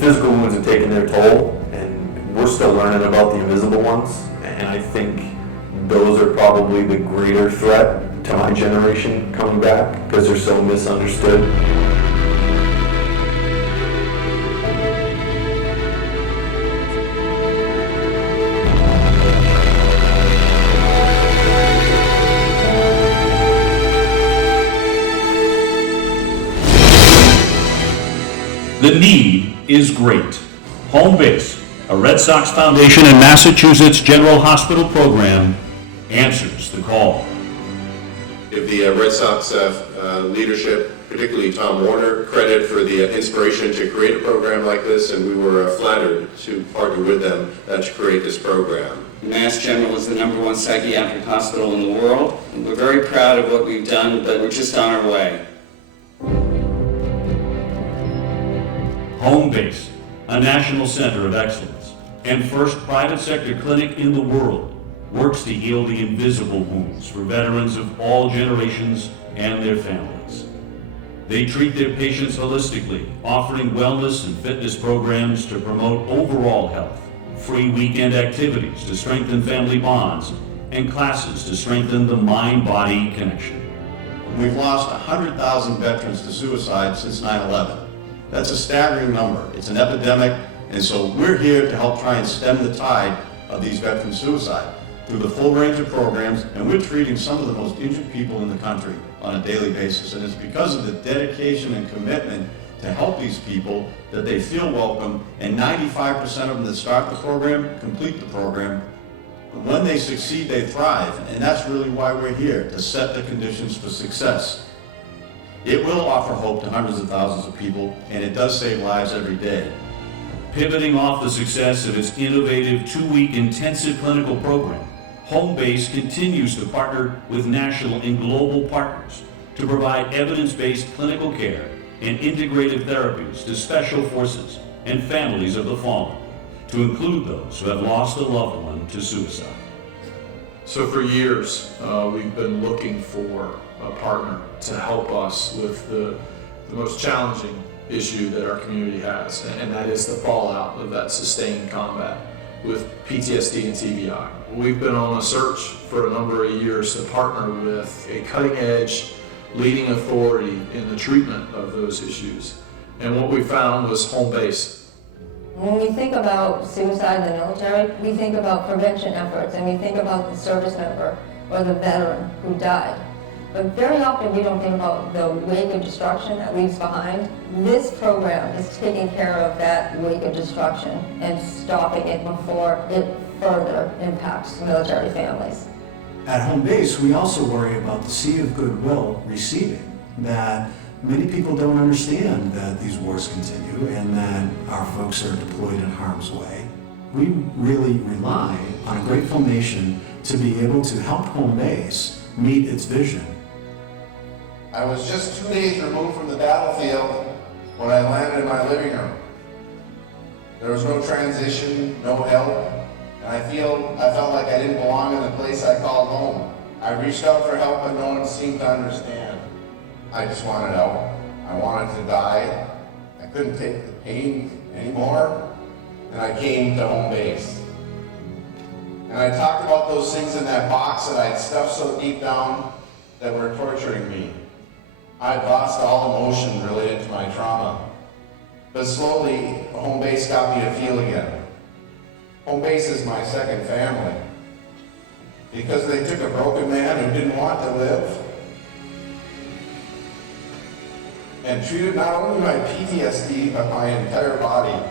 physical wounds have taken their toll, and we're still learning about the invisible ones, and I think those are probably the greater threat to my generation coming back, because they're so misunderstood. The need is great. Home Base, a Red Sox Foundation and Massachusetts General Hospital program, answers the call. Give the Red Sox leadership, particularly Tom Warner, credit for the inspiration to create a program like this, and we were flattered to partner with them to create this program. Mass General is the #1 psychiatric hospital in the world, and we're very proud of what we've done, but we're just on our way. Home Base, a national center of excellence and first private sector clinic in the world, works to heal the invisible wounds for veterans of all generations and their families. They treat their patients holistically, offering wellness and fitness programs to promote overall health, free weekend activities to strengthen family bonds, and classes to strengthen the mind-body connection. We've lost 100,000 veterans to suicide since 9/11. That's a staggering number. It's an epidemic, and so we're here to help try and stem the tide of these veteran suicide through the full range of programs, and we're treating some of the most injured people in the country on a daily basis, and it's because of the dedication and commitment to help these people that they feel welcome, and 95% of them that start the program complete the program. When they succeed, they thrive, and that's really why we're here, to set the conditions for success. It will offer hope to hundreds of thousands of people, and it does save lives every day. Pivoting off the success of its innovative 2-week intensive clinical program, Home Base continues to partner with national and global partners to provide evidence-based clinical care and integrative therapies to special forces and families of the fallen, to include those who have lost a loved one to suicide. So for years, we've been looking for a partner to help us with the most challenging issue that our community has, and that is the fallout of that sustained combat with PTSD and TBI. We've been on a search for a number of years to partner with a cutting-edge leading authority in the treatment of those issues, and what we found was Home Base. When we think about suicide in the military, we think about prevention efforts, and we think about the service member or the veteran who died. But very often we don't think about the wake of destruction that leaves behind. This program is taking care of that wake of destruction and stopping it before it further impacts military families. At Home Base, we also worry about the sea of goodwill receding, that many people don't understand that these wars continue and that our folks are deployed in harm's way. We really rely on a grateful nation to be able to help Home Base meet its vision. I was just 2 days removed from the battlefield when I landed in my living room. There was no transition, no help, and I felt like I didn't belong in the place I called home. I reached out for help, but no one seemed to understand. I just wanted out. I wanted to die. I couldn't take the pain anymore, and I came to Home Base. And I talked about those things in that box that I'd stuffed so deep down that were torturing me. I'd lost all emotion related to my trauma. But slowly, Home Base got me to feel again. Home Base is my second family. Because they took a broken man who didn't want to live and treated not only my PTSD, but my entire body.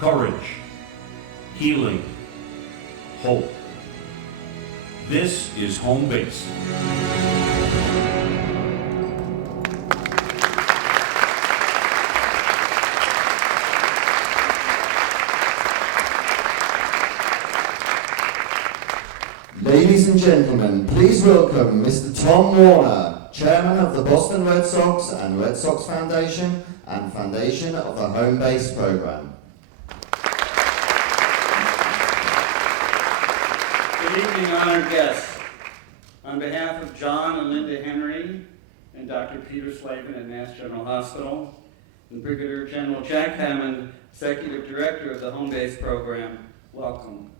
Courage, healing, hope. This is Home Base. Ladies and gentlemen, please welcome Mr. Tom Warner, Chairman of the Boston Red Sox and Red Sox Foundation and Foundation of the Home Base Program. Good evening, honored guests. On behalf of John and Linda Henry and Dr. Peter Slavin at Mass General Hospital, and Brigadier General Jack Hammond, Executive Director of the Home Base Program, welcome.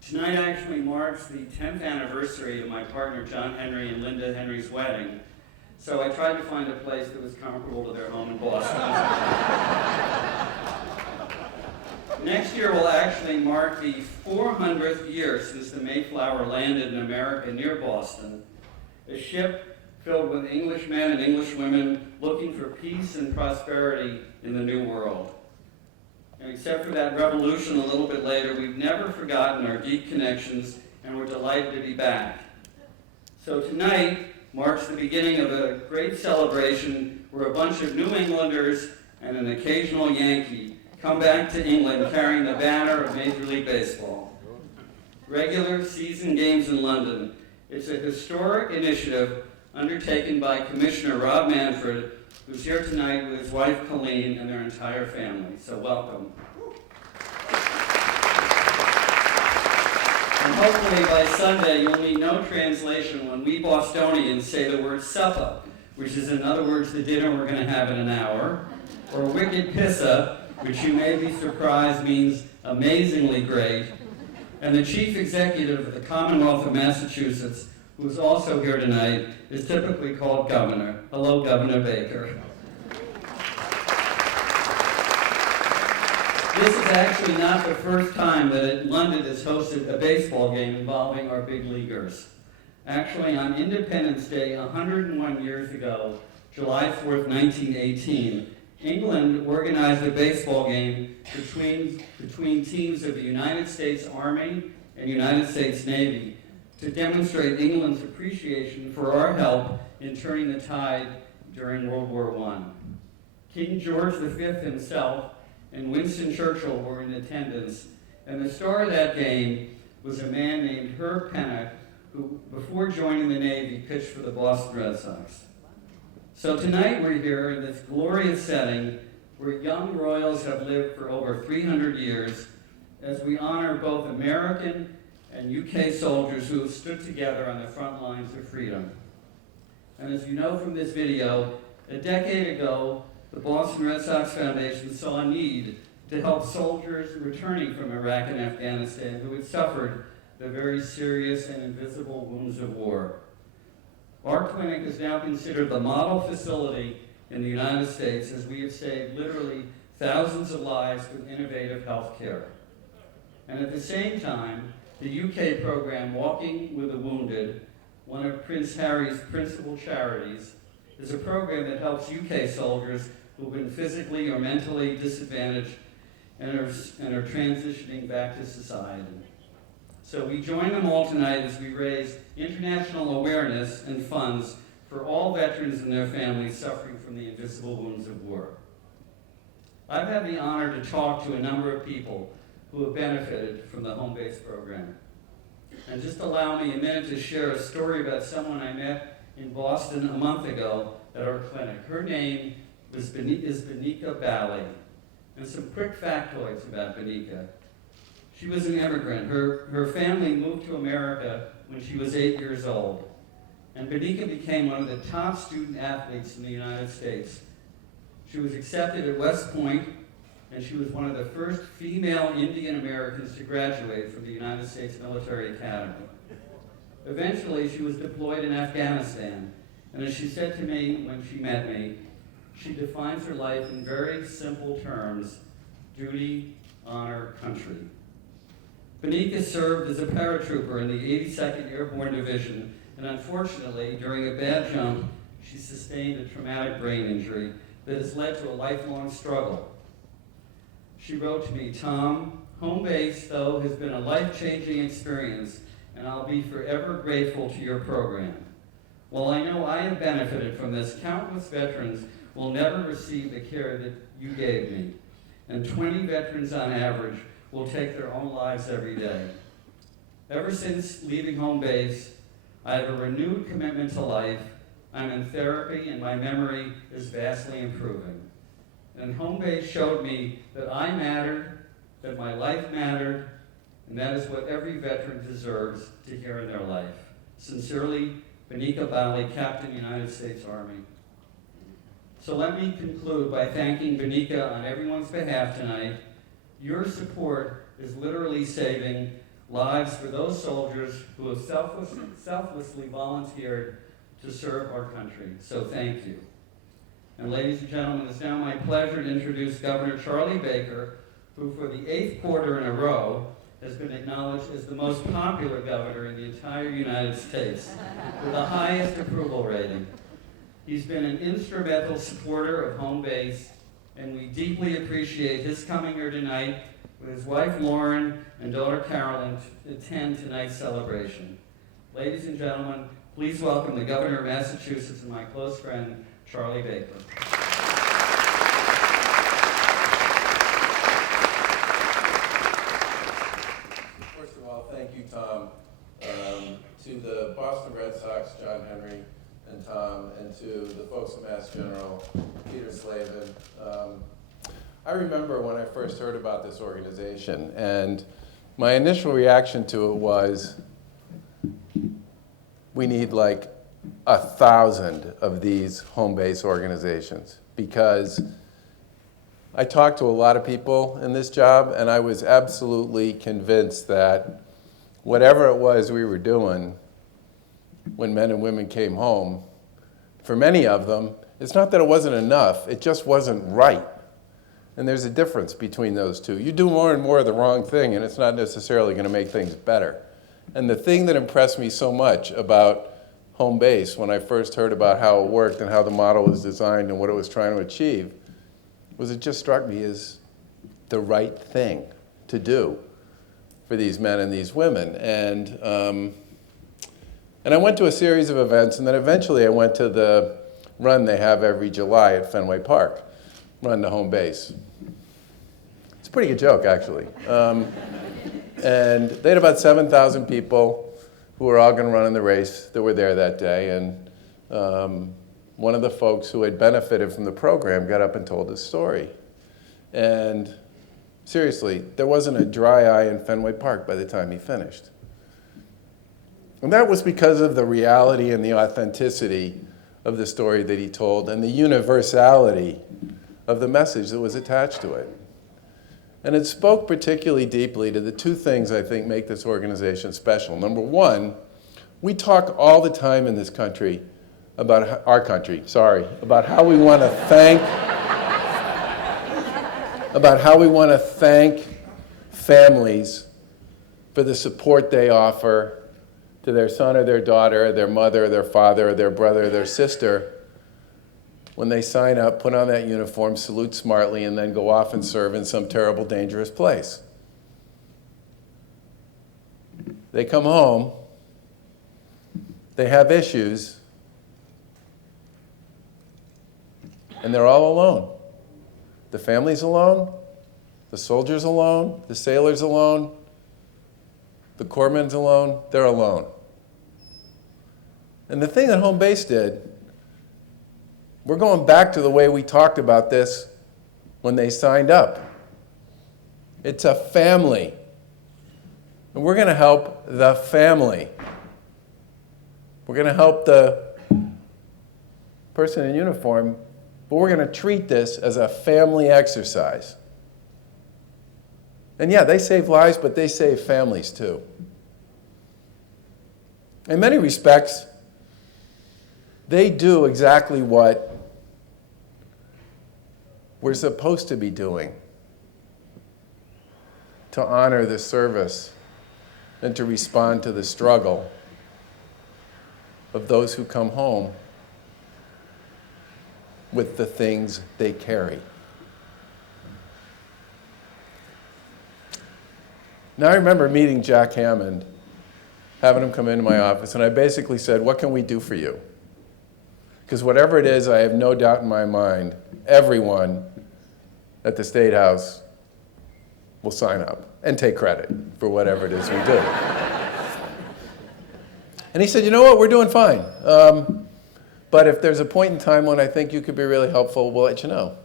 Tonight actually marks the 10th anniversary of my partner John Henry and Linda Henry's wedding, so I tried to find a place that was comparable to their home in Boston. Next year will actually mark the 400th year since the Mayflower landed in America near Boston, a ship filled with Englishmen and Englishwomen looking for peace and prosperity in the New World. And except for that revolution a little bit later, we've never forgotten our deep connections, and we're delighted to be back. So tonight marks the beginning of a great celebration where a bunch of New Englanders and an occasional Yankee come back to England carrying the banner of Major League Baseball. Regular season games in London. It's a historic initiative undertaken by Commissioner Rob Manfred, who's here tonight with his wife Colleen and their entire family. So welcome. And hopefully by Sunday you'll need no translation when we Bostonians say the word supper, which is in other words the dinner we're going to have in an hour, or wicked pissa, which you may be surprised means amazingly great, and the Chief Executive of the Commonwealth of Massachusetts, who is also here tonight, is typically called Governor. Hello, Governor Baker. This is actually not the first time that London has hosted a baseball game involving our big leaguers. Actually, on Independence Day 101 years ago, July 4th, 1918, England organized a baseball game between teams of the United States Army and United States Navy to demonstrate England's appreciation for our help in turning the tide during World War I. King George V himself and Winston Churchill were in attendance, and the star of that game was a man named Herb Pennock, who, before joining the Navy, pitched for the Boston Red Sox. So tonight we're here in this glorious setting where young royals have lived for over 300 years as we honor both American and UK soldiers who have stood together on the front lines of freedom. And as you know from this video, a decade ago, the Boston Red Sox Foundation saw a need to help soldiers returning from Iraq and Afghanistan who had suffered the very serious and invisible wounds of war. Our clinic is now considered the model facility in the United States as we have saved literally thousands of lives with innovative health care. And at the same time, the UK program, Walking with the Wounded, one of Prince Harry's principal charities, is a program that helps UK soldiers who've been physically or mentally disadvantaged and are transitioning back to society. So we join them all tonight as we raise international awareness and funds for all veterans and their families suffering from the invisible wounds of war. I've had the honor to talk to a number of people who have benefited from the home base program. And just allow me a minute to share a story about someone I met in Boston a month ago at our clinic. Her name is Benika Bali. And some quick factoids about Benika. She was an immigrant. Her family moved to America when she was 8 years old. And Benika became one of the top student athletes in the United States. She was accepted at West Point, and she was one of the first female Indian Americans to graduate from the United States Military Academy. Eventually, she was deployed in Afghanistan, and as she said to me when she met me, she defines her life in very simple terms: duty, honor, country. Benika served as a paratrooper in the 82nd Airborne Division, and unfortunately, during a bad jump, she sustained a traumatic brain injury that has led to a lifelong struggle. She wrote to me, "Tom, home base, though, has been a life-changing experience, and I'll be forever grateful to your program. While I know I have benefited from this, countless veterans will never receive the care that you gave me, and 20 veterans on average will take their own lives every day. Ever since leaving home base, I have a renewed commitment to life. I'm in therapy, and my memory is vastly improving. And home base showed me that I mattered, that my life mattered, and that is what every veteran deserves to hear in their life. Sincerely, Benika Bali, Captain, United States Army." So let me conclude by thanking Benika on everyone's behalf tonight. Your support is literally saving lives for those soldiers who have selflessly volunteered to serve our country. So thank you. And ladies and gentlemen, it's now my pleasure to introduce Governor Charlie Baker, who for the 8th quarter in a row has been acknowledged as the most popular governor in the entire United States, with the highest approval rating. He's been an instrumental supporter of home base, and we deeply appreciate his coming here tonight with his wife Lauren and daughter Carolyn to attend tonight's celebration. Ladies and gentlemen, please welcome the Governor of Massachusetts and my close friend, Charlie Baker. First of all, thank you, Tom. To the Boston Red Sox, John Henry and Tom, and to the folks at Mass General, Peter Slavin. I remember when I first heard about this organization, and my initial reaction to it was, we need like 1,000 of these home-based organizations, because I talked to a lot of people in this job, and I was absolutely convinced that whatever it was we were doing when men and women came home, for many of them, it's not that it wasn't enough, it just wasn't right. And there's a difference between those two. You do more and more of the wrong thing, and it's not necessarily going to make things better. And the thing that impressed me so much about home base when I first heard about how it worked and how the model was designed and what it was trying to achieve was it just struck me as the right thing to do for these men and these women. And I went to a series of events, and then eventually I went to the run they have every July at Fenway Park, Run to Home Base. It's a pretty good joke, actually. And they had about 7,000 people who were all going to run in the race that were there that day. And one of the folks who had benefited from the program got up and told his story. And seriously, there wasn't a dry eye in Fenway Park by the time he finished. And that was because of the reality and the authenticity of the story that he told and the universality of the message that was attached to it. And it spoke particularly deeply to the two things I think make this organization special. Number one, we talk all the time in this country about about how we want to thank families for the support they offer to their son or their daughter, their mother, their father, their brother, their sister, when they sign up, put on that uniform, salute smartly, and then go off and serve in some terrible, dangerous place. They come home, they have issues, and they're all alone. The family's alone, the soldiers alone, the sailors alone, the corpsmen's alone, they're alone. And the thing that Home Base did, we're going back to the way we talked about this when they signed up. It's a family. And we're going to help the family. We're going to help the person in uniform, but we're going to treat this as a family exercise. And yeah, they save lives, but they save families too. In many respects, they do exactly what we're supposed to be doing to honor the service and to respond to the struggle of those who come home with the things they carry. Now I remember meeting Jack Hammond, having him come into my office, and I basically said, what can we do for you? Because whatever it is, I have no doubt in my mind, everyone at the State House will sign up and take credit for whatever it is we do. And he said, you know what, we're doing fine. But if there's a point in time when I think you could be really helpful, we'll let you know.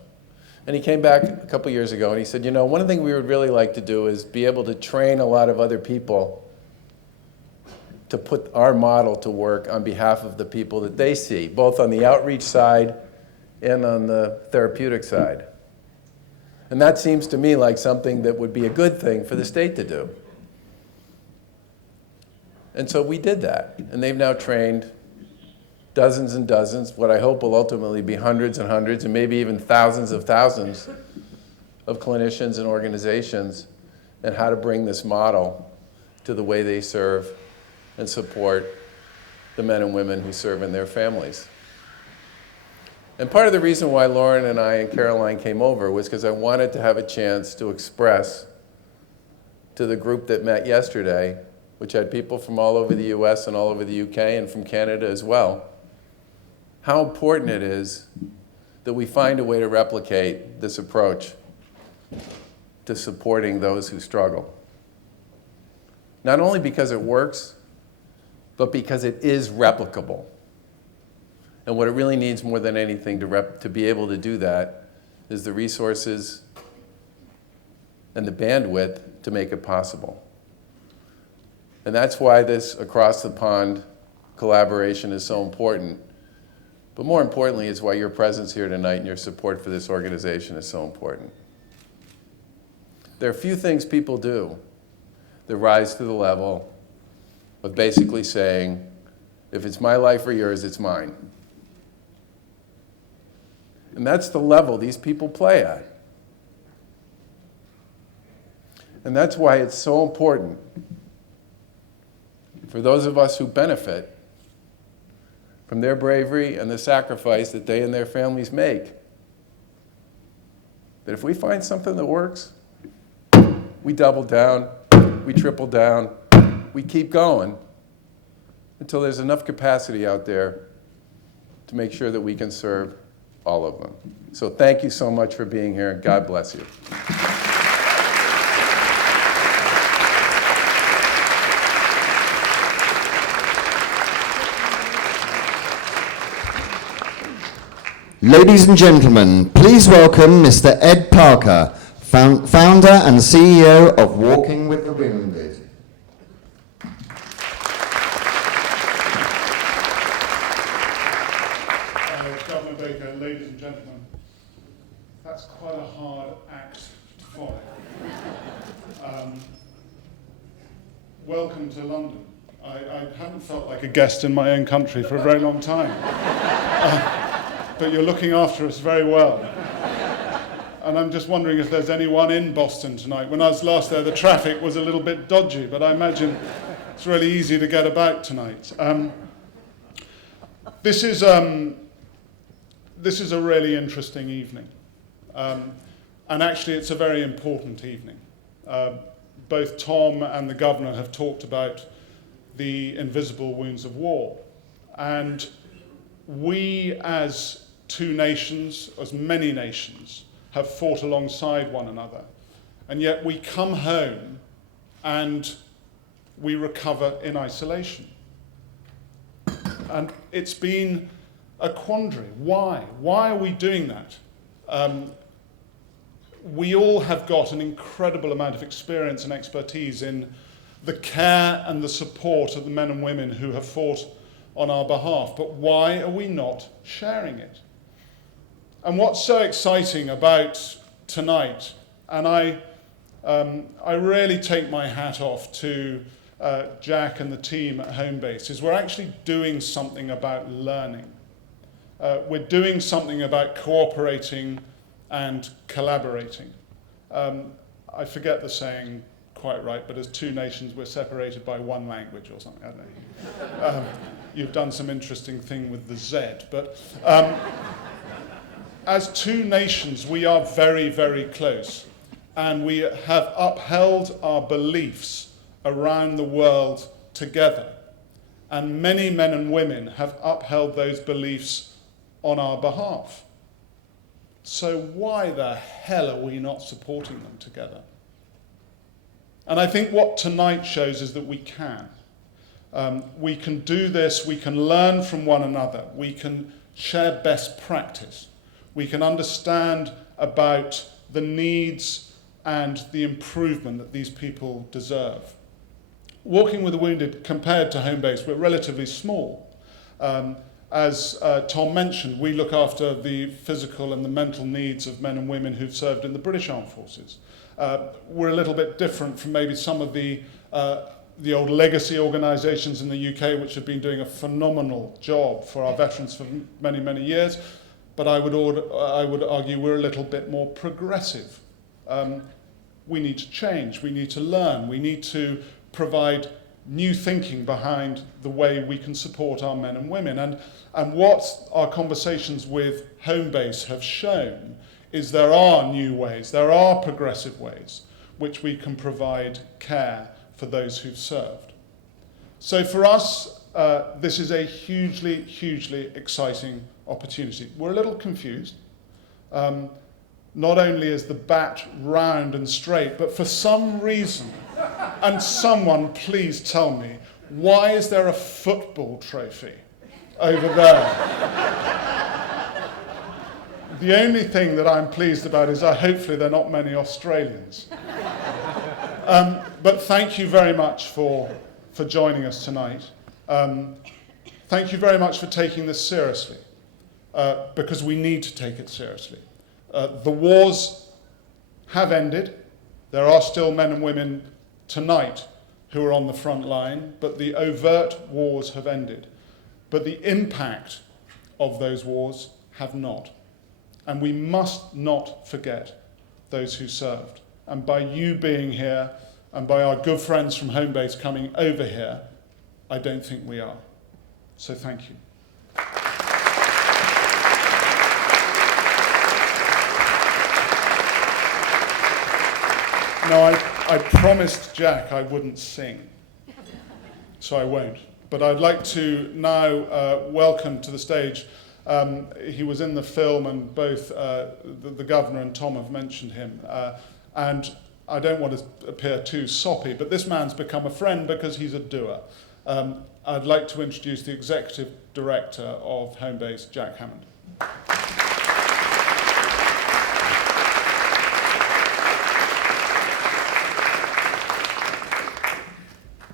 And he came back a couple years ago and he said, you know, one thing we would really like to do is be able to train a lot of other people to put our model to work on behalf of the people that they see, both on the outreach side and on the therapeutic side. And that seems to me like something that would be a good thing for the state to do. And so we did that, and they've now trained dozens and dozens, what I hope will ultimately be hundreds and hundreds, and maybe even thousands of clinicians and organizations, and how to bring this model to the way they serve and support the men and women who serve in their families. And part of the reason why Lauren and I and Caroline came over was because I wanted to have a chance to express to the group that met yesterday, which had people from all over the US and all over the UK and from Canada as well, how important it is that we find a way to replicate this approach to supporting those who struggle. Not only because it works, but because it is replicable. And what it really needs more than anything to be able to do that is the resources and the bandwidth to make it possible. And that's why this across-the-pond collaboration is so important. But more importantly, it's why your presence here tonight and your support for this organization is so important. There are few things people do that rise to the level of basically saying, if it's my life or yours, it's mine. And that's the level these people play at. And that's why it's so important for those of us who benefit from their bravery and the sacrifice that they and their families make, that if we find something that works, we double down, we triple down, we keep going until there's enough capacity out there to make sure that we can serve all of them. So thank you so much for being here. God bless you. Ladies and gentlemen, please welcome Mr. Ed Parker, founder and CEO of Walking with the Wounded. Governor Baker, ladies and gentlemen, that's quite a hard act to follow. Welcome to London. I haven't felt like a guest in my own country for a very long time. But you're looking after us very well. And I'm just wondering if there's anyone in Boston tonight. When I was last there, the traffic was a little bit dodgy, but I imagine it's really easy to get about tonight. This is a really interesting evening. And actually, it's a very important evening. Both Tom and the Governor have talked about the invisible wounds of war. And we, as two nations, as many nations, have fought alongside one another. And yet we come home and we recover in isolation. And it's been a quandary. Why? Why are we doing that? We all have got an incredible amount of experience and expertise in the care and the support of the men and women who have fought on our behalf. But why are we not sharing it? And what's so exciting about tonight, and I really take my hat off to Jack and the team at Homebase, is we're actually doing something about learning. We're doing something about cooperating and collaborating. I forget the saying quite right, but as two nations, we're separated by one language or something, I don't know. You've done some interesting thing with the Z, but as two nations, we are very, very close, and we have upheld our beliefs around the world together, and many men and women have upheld those beliefs on our behalf. So why the hell are we not supporting them together? And I think what tonight shows is that we can. We can do this, we can learn from one another, we can share best practice, we can understand about the needs and the improvement that these people deserve. Walking with the Wounded, compared to Homebase, we're relatively small. as Tom mentioned, we look after the physical and the mental needs of men and women who've served in the British Armed Forces. We're a little bit different from maybe some of the old legacy organisations in the UK, which have been doing a phenomenal job for our veterans for many, many years. But I would argue we're a little bit more progressive. We need to change, we need to learn, we need to provide new thinking behind the way we can support our men and women. And what our conversations with Homebase have shown is there are new ways, there are progressive ways which we can provide care for those who've served. So for us, this is a hugely, hugely exciting opportunity. We're a little confused. Not only is the bat round and straight, but for some reason, and someone please tell me, why is there a football trophy over there? The only thing that I'm pleased about is hopefully there are not many Australians. But thank you very much for joining us tonight. Thank you very much for taking this seriously, because we need to take it seriously. The wars have ended. There are still men and women tonight who are on the front line, but the overt wars have ended. But the impact of those wars have not. And we must not forget those who served. And by you being here, and by our good friends from Homebase coming over here, I don't think we are. So thank you. Now, I promised Jack I wouldn't sing, so I won't. But I'd like to now welcome to the stage, he was in the film and both the Governor and Tom have mentioned him. And I don't want to appear too soppy, but this man's become a friend because he's a doer. I'd like to introduce the Executive Director of Homebase, Jack Hammond.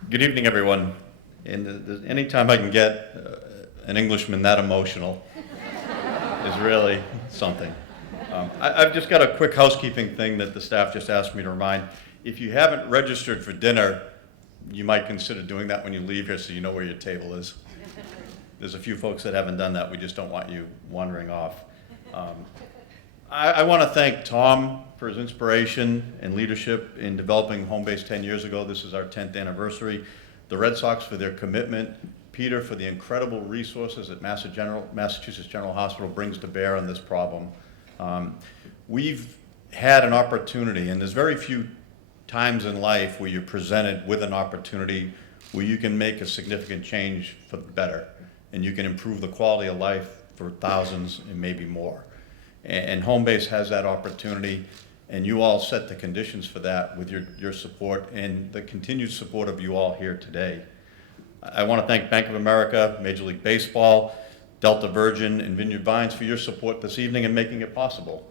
Good evening, everyone. And anytime I can get an Englishman that emotional is really something. I've just got a quick housekeeping thing that the staff just asked me to remind. If you haven't registered for dinner, you might consider doing that when you leave here so you know where your table is. There's a few folks that haven't done that. We just don't want you wandering off. I want to thank Tom for his inspiration and leadership in developing Homebase 10 years ago. This is our 10th anniversary. The Red Sox for their commitment. Peter for the incredible resources that Massachusetts General Hospital brings to bear on this problem. We've had an opportunity, and there's very few times in life where you're presented with an opportunity where you can make a significant change for the better, and you can improve the quality of life for thousands and maybe more. And Homebase has that opportunity, and you all set the conditions for that with your support and the continued support of you all here today. I want to thank Bank of America, Major League Baseball, Delta Virgin, and Vineyard Vines for your support this evening and making it possible.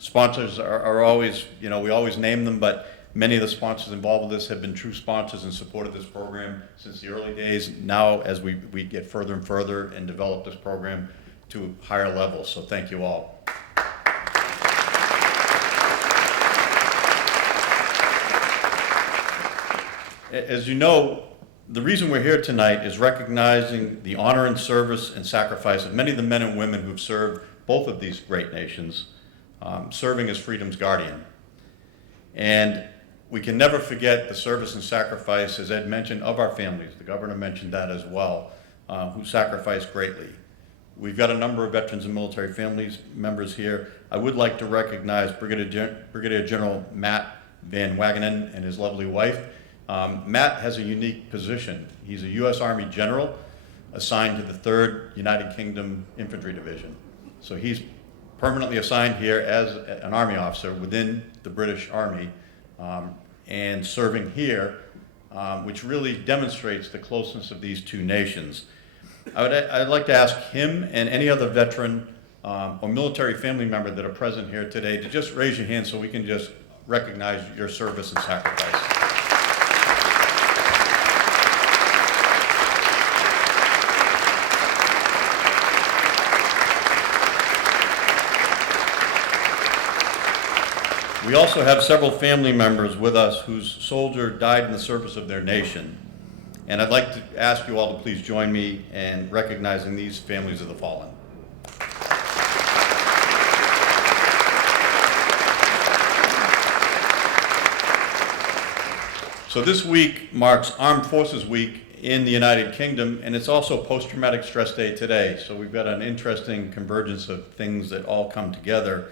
Sponsors are always, we always name them, but many of the sponsors involved with this have been true sponsors and supported this program since the early days. Now, as we get further and further and develop this program to higher levels, so thank you all. As you know, the reason we're here tonight is recognizing the honor and service and sacrifice of many of the men and women who've served both of these great nations, serving as freedom's guardian. And we can never forget the service and sacrifice, as Ed mentioned, of our families. The Governor mentioned that as well, who sacrificed greatly. We've got a number of veterans and military families members here. I would like to recognize Brigadier General Matt Van Wagenen and his lovely wife. Matt has a unique position. He's a U.S. Army general assigned to the 3rd United Kingdom Infantry Division. So he's permanently assigned here as an Army officer within the British Army and serving here, which really demonstrates the closeness of these two nations. I'd like to ask him and any other veteran or military family member that are present here today to just raise your hand so we can just recognize your service and sacrifice. We also have several family members with us whose soldier died in the service of their nation. And I'd like to ask you all to please join me in recognizing these families of the fallen. So this week marks Armed Forces Week in the United Kingdom, and it's also Post-Traumatic Stress Day today. So we've got an interesting convergence of things that all come together.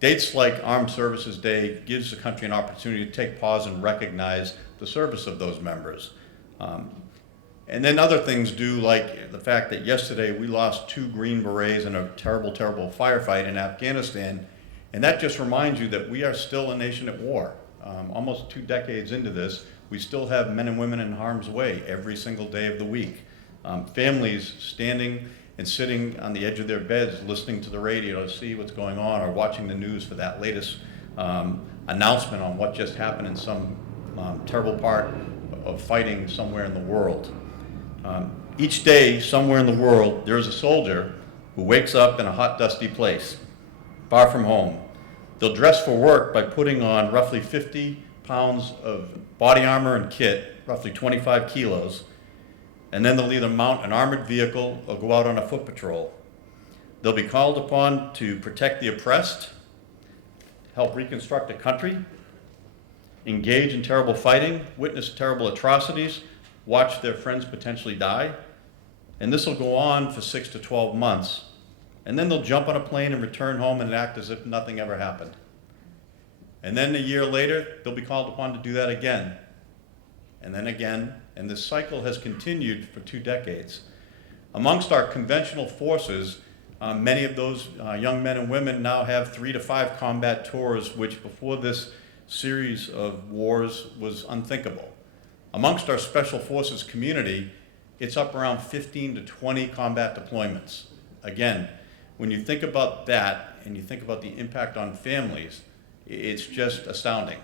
Dates like Armed Services Day gives the country an opportunity to take pause and recognize the service of those members. And then other things do, like the fact that yesterday we lost 2 Green Berets in a terrible, terrible firefight in Afghanistan. And that just reminds you that we are still a nation at war. Almost 2 decades into this, we still have men and women in harm's way every single day of the week. Families standing and sitting on the edge of their beds listening to the radio to see what's going on, or watching the news for that latest announcement on what just happened in some terrible part of fighting somewhere in the world. Each day, somewhere in the world, there is a soldier who wakes up in a hot, dusty place, far from home. They'll dress for work by putting on roughly 50 pounds of body armor and kit, roughly 25 kilos, and then they'll either mount an armored vehicle or go out on a foot patrol. They'll be called upon to protect the oppressed, help reconstruct a country, engage in terrible fighting, witness terrible atrocities, watch their friends potentially die, and this will go on for 6 to 12 months. And then they'll jump on a plane and return home and act as if nothing ever happened. And then a year later, they'll be called upon to do that again, and then again, and this cycle has continued for 2 decades. Amongst our conventional forces, many of those young men and women now have 3 to 5 combat tours, which before this series of wars was unthinkable. Amongst our special forces community, it's up around 15 to 20 combat deployments. Again, when you think about that and you think about the impact on families, it's just astounding.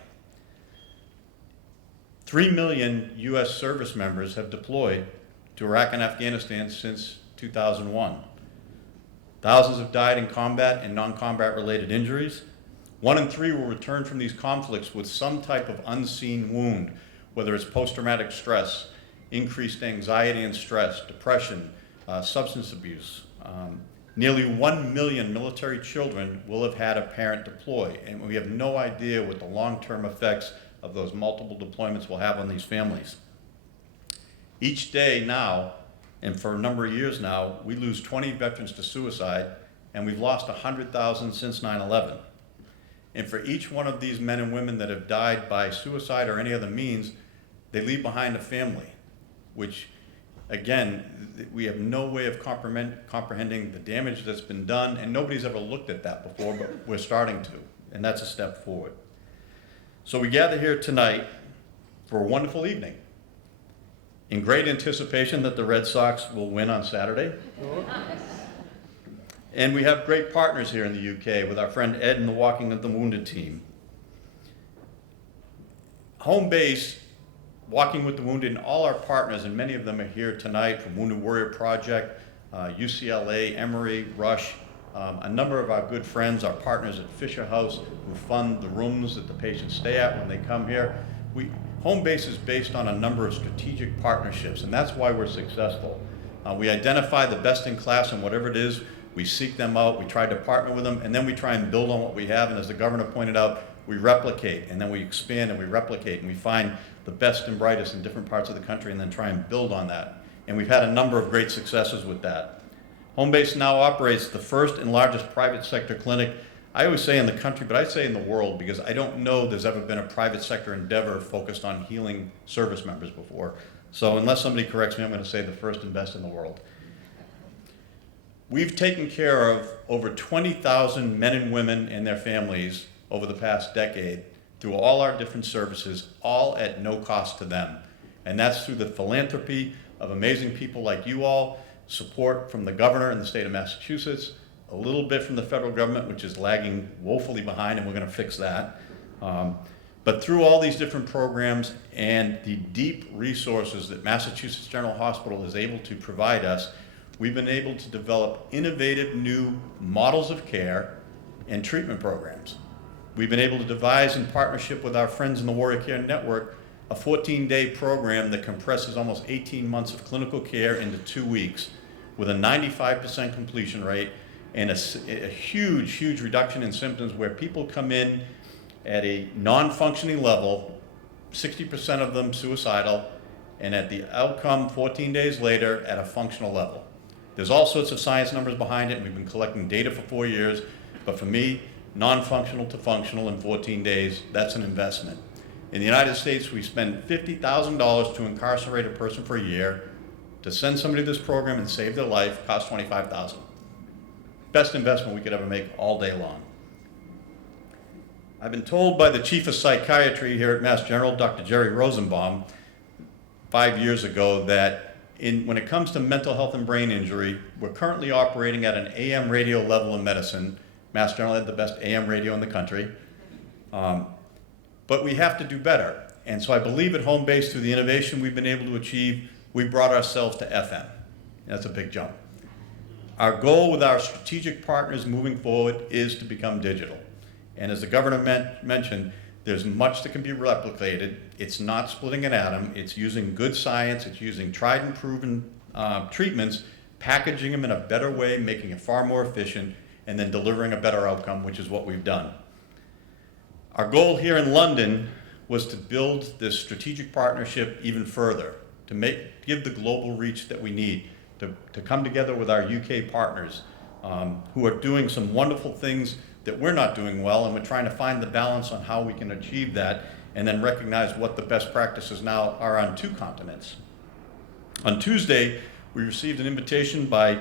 3 million U.S. service members have deployed to Iraq and Afghanistan since 2001. Thousands have died in combat and non-combat related injuries. 1 in 3 will return from these conflicts with some type of unseen wound, whether it's post-traumatic stress, increased anxiety and stress, depression, substance abuse. Nearly 1 million military children will have had a parent deploy, and we have no idea what the long-term effects of those multiple deployments will have on these families. Each day now, and for a number of years now, we lose 20 veterans to suicide, and we've lost 100,000 since 9/11. And for each one of these men and women that have died by suicide or any other means, they leave behind a family, which, again, we have no way of comprehending the damage that's been done, and nobody's ever looked at that before, but we're starting to, and that's a step forward. So we gather here tonight for a wonderful evening, in great anticipation that the Red Sox will win on Saturday. And we have great partners here in the UK with our friend Ed and the Walking of the Wounded team. Home base, Walking with the Wounded, and all our partners, and many of them are here tonight, from Wounded Warrior Project, UCLA, Emory, Rush, a number of our good friends, our partners at Fisher House, who fund the rooms that the patients stay at when they come here. Home base is based on a number of strategic partnerships, and that's why we're successful. We identify the best in class in whatever it is, we seek them out, we try to partner with them, and then we try and build on what we have, and as the governor pointed out, we replicate, and then we expand and we replicate, and we find the best and brightest in different parts of the country and then try and build on that. And we've had a number of great successes with that. Home base now operates the first and largest private sector clinic, I always say in the country, but I say in the world, because I don't know there's ever been a private sector endeavor focused on healing service members before. So unless somebody corrects me, I'm going to say the first and best in the world. We've taken care of over 20,000 men and women and their families over the past decade through all our different services, all at no cost to them. And that's through the philanthropy of amazing people like you all, support from the governor in the state of Massachusetts, a little bit from the federal government, which is lagging woefully behind, and we're going to fix that. But through all these different programs and the deep resources that Massachusetts General Hospital is able to provide us, we've been able to develop innovative new models of care and treatment programs. we've been able to devise, in partnership with our friends in the Warrior Care Network, a 14-day program that compresses almost 18 months of clinical care into 2 weeks with a 95% completion rate and a huge, huge reduction in symptoms where people come in at a non-functioning level, 60% of them suicidal, and at the outcome 14 days later at a functional level. There's all sorts of science numbers behind it, and we've been collecting data for 4 years, but for me, non-functional to functional in 14 days, that's an investment. In the United States, we spend $50,000 to incarcerate a person for a year. To send somebody to this program and save their life costs $25,000. Best investment we could ever make all day long. I've been told by the chief of psychiatry here at Mass General, Dr. Jerry Rosenbaum, 5 years ago that when it comes to mental health and brain injury, we're currently operating at an AM radio level of medicine. Mass General had the best AM radio in the country. But we have to do better. And so I believe at home base, through the innovation we've been able to achieve, we brought ourselves to FM. That's a big jump. Our goal with our strategic partners moving forward is to become digital. And as the governor mentioned, there's much that can be replicated. It's not splitting an atom. It's using good science. It's using tried and proven treatments, packaging them in a better way, making it far more efficient, and then delivering a better outcome, which is what we've done. Our goal here in London was to build this strategic partnership even further, to give the global reach that we need, to come together with our UK partners who are doing some wonderful things that we're not doing well, and we're trying to find the balance on how we can achieve that and then recognize what the best practices now are on 2 continents. On Tuesday, we received an invitation by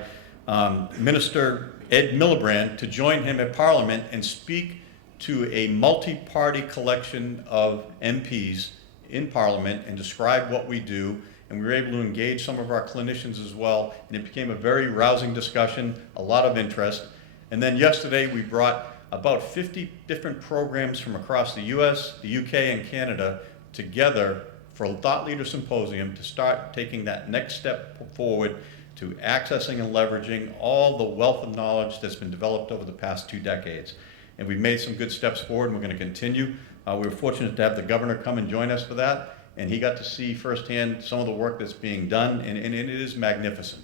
Minister Ed Miliband to join him at Parliament and speak to a multi-party collection of MPs in Parliament and describe what we do. And we were able to engage some of our clinicians as well, and it became a very rousing discussion, a lot of interest. And then yesterday we brought about 50 different programs from across the US, the UK, and Canada together for a Thought Leader Symposium to start taking that next step forward to accessing and leveraging all the wealth of knowledge that's been developed over the past 2 decades. And we've made some good steps forward, and we're going to continue. We were fortunate to have the governor come and join us for that, and he got to see firsthand some of the work that's being done, and it is magnificent.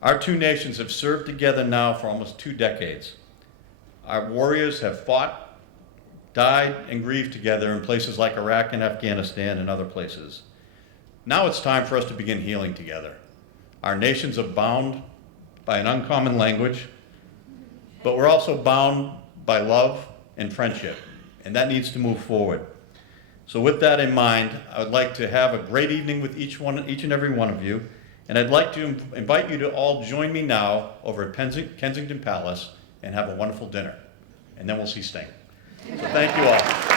Our 2 nations have served together now for almost 2 decades. Our warriors have fought, died, and grieved together in places like Iraq and Afghanistan and other places. Now it's time for us to begin healing together. Our nations are bound by an uncommon language, but we're also bound by love and friendship, and that needs to move forward. So with that in mind, I would like to have a great evening with each and every one of you, and I'd like to invite you to all join me now over at Kensington Palace and have a wonderful dinner, and then we'll see Sting. So thank you all.